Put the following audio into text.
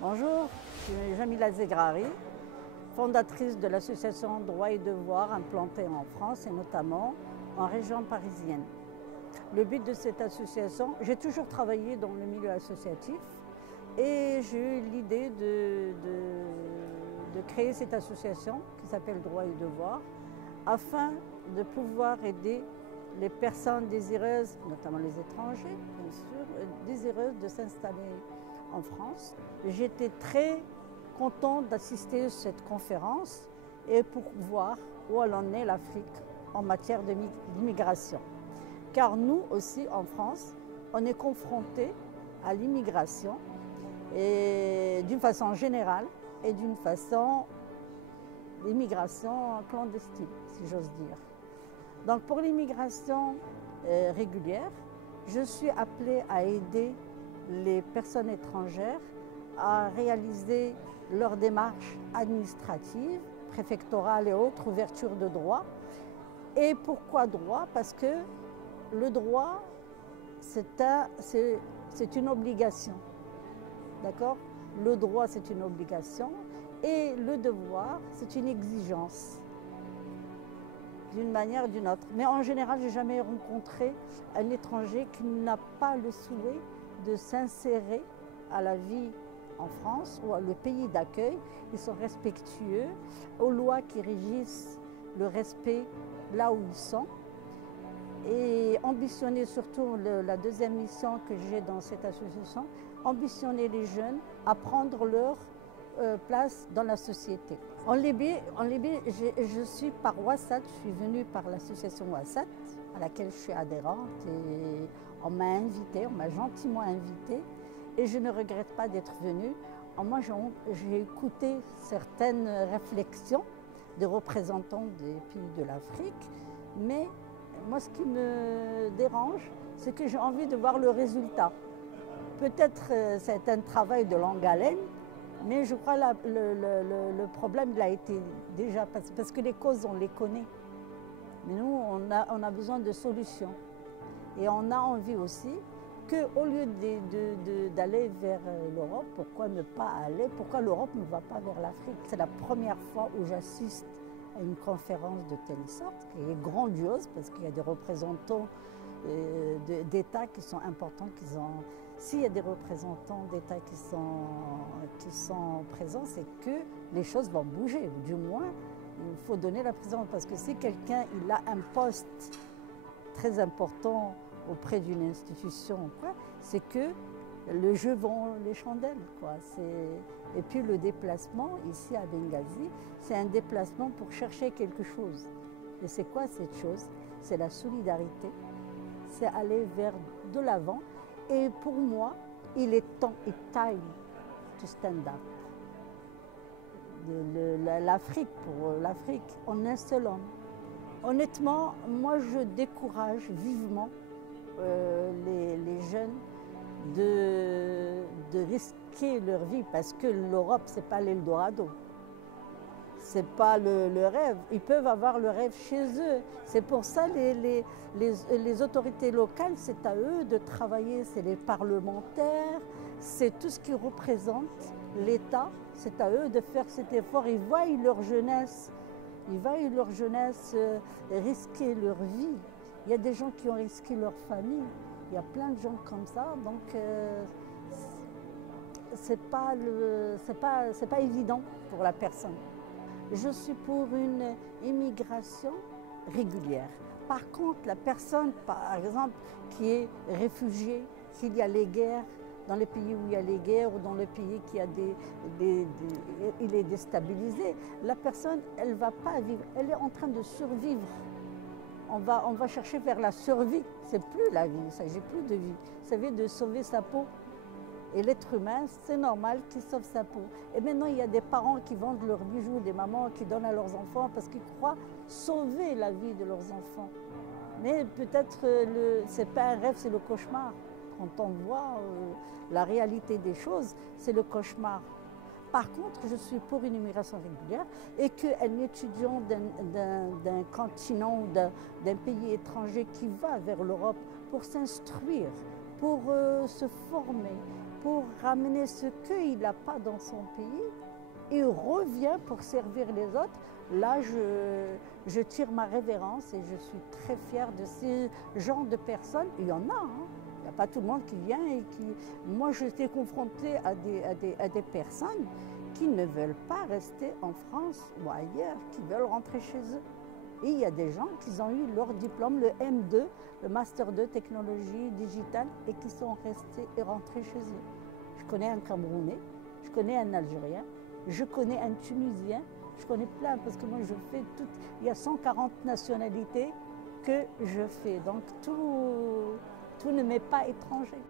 Bonjour, je suis Jamila Zegrari, fondatrice de l'association Droits et Devoirs implantée en France et notamment en région parisienne. Le but de cette association, j'ai toujours travaillé dans le milieu associatif et j'ai eu l'idée de créer cette association qui s'appelle Droits et Devoirs afin de pouvoir aider les personnes désireuses, notamment les étrangers, bien sûr, désireuses de s'installer en France. J'étais très contente d'assister à cette conférence et pour voir où elle en est l'Afrique en matière d'immigration. Car nous aussi en France, on est confrontés à l'immigration et d'une façon générale et d'une façon l'immigration clandestine, si j'ose dire. Donc pour l'immigration régulière, je suis appelée à aider les personnes étrangères à réaliser leurs démarches administratives, préfectorales et autres, ouverture de droits. Et pourquoi droit? Parce que le droit, c'est une obligation. D'accord? Le droit, c'est une obligation et le devoir, c'est une exigence, d'une manière ou d'une autre. Mais en général, je n'ai jamais rencontré un étranger qui n'a pas le souhait de s'insérer à la vie en France ou à le pays d'accueil. Ils sont respectueux aux lois qui régissent le respect là où ils sont. Et ambitionner surtout la deuxième mission que j'ai dans cette association, ambitionner les jeunes à prendre leur place dans la société. En Libye, je suis par WASAT, je suis venue par l'association WASAT, à laquelle je suis adhérente et on m'a invitée, on m'a gentiment invitée et je ne regrette pas d'être venue. Moi, j'ai écouté certaines réflexions des représentants des pays de l'Afrique, mais moi, ce qui me dérange, c'est que j'ai envie de voir le résultat. Peut-être c'est un travail de longue haleine, mais je crois que le problème il a été déjà passé, parce que les causes, on les connaît. Mais nous, on a besoin de solutions. Et on a envie aussi qu'au lieu d'aller vers l'Europe, pourquoi ne pas aller, pourquoi l'Europe ne va pas vers l'Afrique? C'est la première fois où j'assiste à une conférence de telle sorte, qui est grandiose, parce qu'il y a des représentants d'États qui sont importants, s'il y a des représentants d'États qui sont présents, c'est que les choses vont bouger, ou du moins, il faut donner la présence, parce que si quelqu'un il a un poste très important auprès d'une institution, c'est que le jeu vend les chandelles, quoi. Et puis le déplacement, ici à Benghazi, c'est un déplacement pour chercher quelque chose. Et c'est quoi cette chose? C'est la solidarité, c'est aller vers de l'avant. Et pour moi, il est temps, it's time to stand up. L'Afrique, pour l'Afrique, en un seul homme. Honnêtement, moi je décourage vivement les jeunes de risquer leur vie, parce que l'Europe, ce n'est pas l'Eldorado. Ce n'est pas le rêve. Ils peuvent avoir le rêve chez eux. C'est pour ça les autorités locales, c'est à eux de travailler. C'est les parlementaires, c'est tout ce qui représente l'État. C'est à eux de faire cet effort. Ils voient leur jeunesse. Ils voient leur jeunesse risquer leur vie. Il y a des gens qui ont risqué leur famille. Il y a plein de gens comme ça. Donc, c'est pas évident pour la personne. Je suis pour une immigration régulière. Par contre, la personne, par exemple, qui est réfugiée, s'il y a les guerres, dans les pays où il y a les guerres ou dans les pays qui a il est déstabilisé, la personne, elle ne va pas vivre, elle est en train de survivre. On va chercher vers la survie. C'est plus la vie, il ne s'agit plus de vie. Ça veut dire de sauver sa peau. Et l'être humain, c'est normal qu'il sauve sa peau. Et maintenant, il y a des parents qui vendent leurs bijoux, des mamans qui donnent à leurs enfants parce qu'ils croient sauver la vie de leurs enfants. Mais peut-être ce n'est pas un rêve, c'est le cauchemar. Quand on voit la réalité des choses, c'est le cauchemar. Par contre, je suis pour une immigration régulière et qu'un étudiant d'un continent ou d'un pays étranger qui va vers l'Europe pour s'instruire, pour se former, pour ramener ce qu'il n'a pas dans son pays et revient pour servir les autres. Là, je tire ma révérence et je suis très fière de ces genres de personnes. Il y en a, hein. Il n'y a pas tout le monde qui vient et qui... Moi, j'étais confrontée à des personnes qui ne veulent pas rester en France ou ailleurs, qui veulent rentrer chez eux. Et il y a des gens qui ont eu leur diplôme, le M2, le Master 2 technologie digitale, et qui sont restés et rentrés chez eux. Je connais un Camerounais, je connais un Algérien, je connais un Tunisien, je connais plein parce que moi je fais tout. Il y a 140 nationalités que je fais, donc tout ne m'est pas étranger.